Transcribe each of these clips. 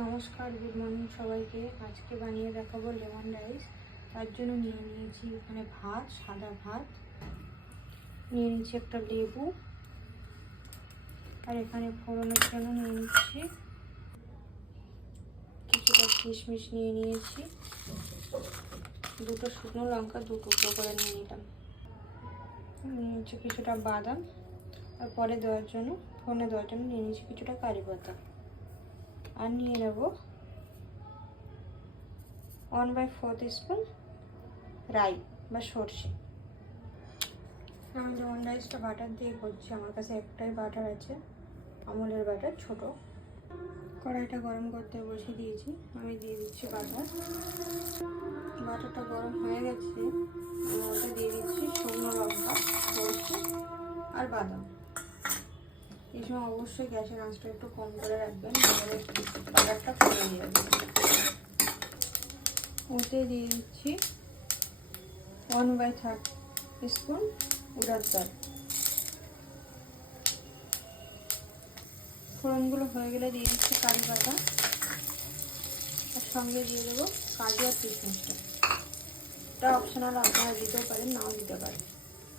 নমস্কার good morning সবাইকে। আজকে বানিয়ে দেখাবো লেমন রাইস। তার জন্য নিয়ে নিয়েছি এখানে ভাত, সাদা ভাত। নিয়ে নিয়েছি একটা লেবু। আর এখানে ফোড়নের জন্য নিয়ে নিচ্ছি কিছুটা কিশমিশ নিয়ে নিয়েছি। দুটো শুকনো লঙ্কা, দু টুকরো করে নিয়ে নিলাম। নিয়ে নিচ্ছি কিছুটা বাদাম। আর পরে দেওয়ার জন্য, ফোড়নে দেওয়ার জন্য নিয়ে নিচ্ছি কিছুটা কারি পাতা। আর নিয়ে নেব। ওয়ান বাই ফোর স্পুন রাই বা সর্ষে। আমি লেমন রাইসটা বাটার দিয়ে করছি, আমার কাছে একটাই বাটার আছে, আমুলের বাটার ছোট। কড়াইটা গরম করতে বসে দিয়েছি, আমি দিয়ে দিচ্ছি বাটার বাটারটা গরম হয়ে গেছে, আমি ওটা দিয়ে দিচ্ছি শুকনো লঙ্কা, সর্ষে আর বাদাম। এই সময় অবশ্যই গ্যাসের আঁচটা একটু কম করে রাখবেন, তাহলে বাটারটা পুড়ে যাবে। ওতে দিয়ে দিচ্ছি ওয়ান বাই থার্ড স্পুন উড়ার ডাল ফোড়নগুলো হয়ে গেলে দিয়ে দিচ্ছি কারি পাতা। আর সঙ্গে দিয়ে দেবো কাজু আর কিশমিশটা এটা অপশনাল আপনারা দিতেও পারেন, নাও দিতে পারেন।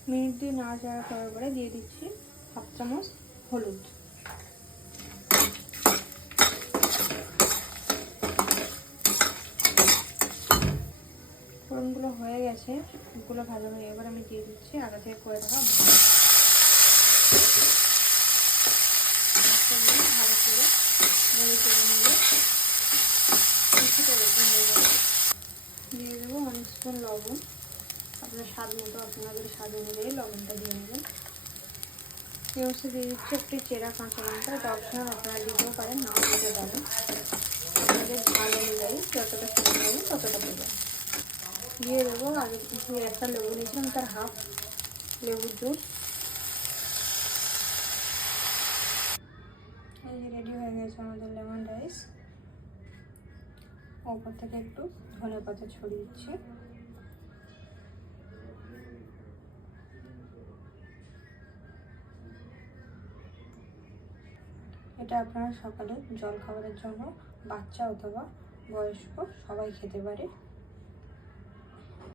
মিনিট দিয়ে নাড়াচাড়া করার পরে দিয়ে দিচ্ছি হাফ চামচ হলুদ। ফোড়নগুলো হয়ে গেছে এগুলো ভালো হয়ে এবার আমি দিয়ে দিচ্ছি, আগে থেকে করে দেওয়া ভালো করে নেড়ে চেড়ে নিয়ে কিছুটা রেডি হয়ে যাবে। দিয়ে দেবো ওয়ান স্পুন লবণ। আপনার স্বাদ মতো, আপনাদের স্বাদ অনুযায়ী লবণটা দিয়ে নেবেন এই অবস্থা দিয়ে দিচ্ছি একটি চেরা কাঁচা লঙ্কা এটা অপশনাল আপনারা দিতেও পারেন, নাও দিতে পারেন। আপনাদের ঝাল অনুযায়ী যতটা খেতে পারেন ততটা দেবেন। দিয়ে দেবো, আগে দিয়ে একটা লেবু নিয়েছিলাম, তার হাফ লেবুর জুস। রেডি হয়ে গেছে আমাদের লেমন রাইস ওপর থেকে একটু ধনে পাতা ছড়িয়ে দিচ্ছি। এটা আপনারা সকালে জল খাবারের জন্য বাচ্চা অথবা বয়স্ক সবাই খেতে পারে।